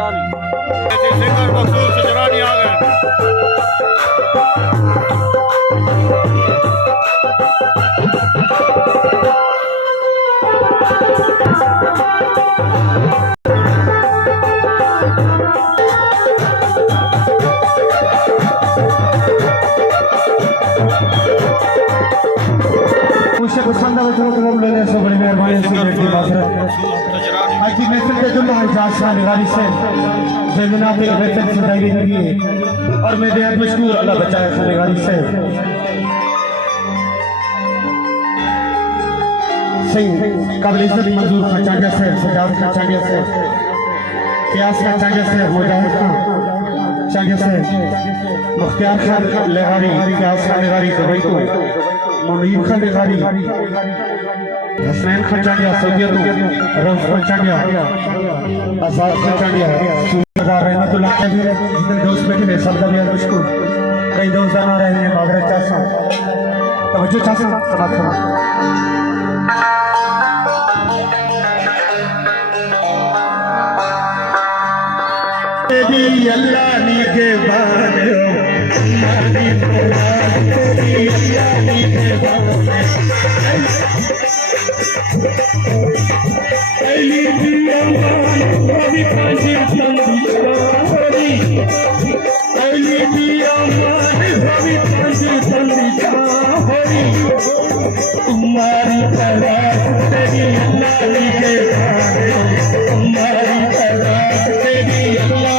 सजरानी ऐसे सिंगर मखसूस सजरानी आ गए। मुझसे पसंद है बच्चों को लोग लेने से बड़ी मेहरबानी से बेटी बासर आज की मैसेज के जुम्मा इजाज़ शाह निगारी से ज़मीना के मैसेज से दायरे लगी और मैं बेहद मशहूर अल्लाह बचाए से निगारी से सही काबिल इज़्ज़त मंजूर खचांगे से सजावट खचांगे से प्यास खचांगे से मुजाहिद खां चांगे से मुख्तियार खान लेगारी प्यास खान लेगारी दुबई को मुनीर खान लेगारी हसनैन खचांगे सऊदीयत रऊफ खचांगे आजाद खचांगे सुबह रहमतुल्लाह के भी जितने दोस्त बैठे हैं सब का भी मुझको कई दोस्त आना रहे हैं मागरे चासा तवज्जो चासा समाप्त करो तेरी अल्लाह नी के बारे मानी तेरी अल्लाह नी के बारे पहली दिया कभी पांची संदीपारी पहली दिया कभी पांची संदीपारी तुम्हारी तलाश तेरी अल्लाह नी के बारे तुम्हारी तलाश तेरी अल्लाह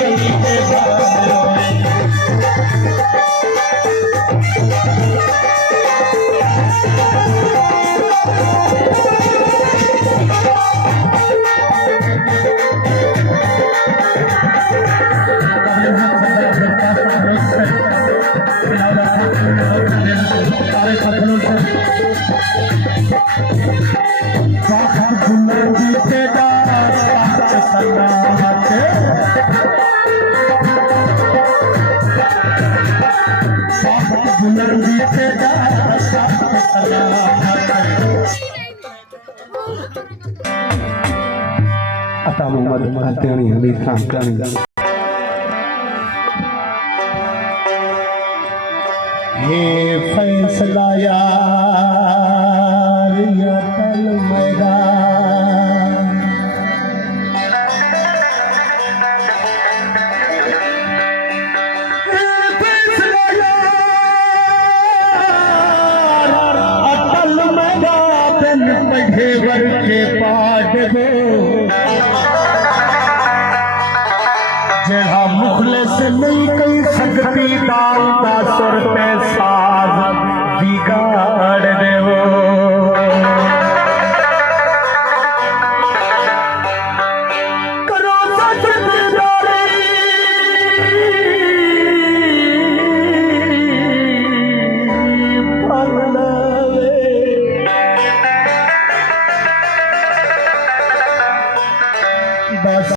अता मोहम्मद हत्यानी हमीद खान कानी हे फैसला यार या तल मैदान फैसला यार अतल मैदान बढ़ेवर के पाट गो जहा मुखलिस नहीं कई सकती दाल का सुर पे साज दीगा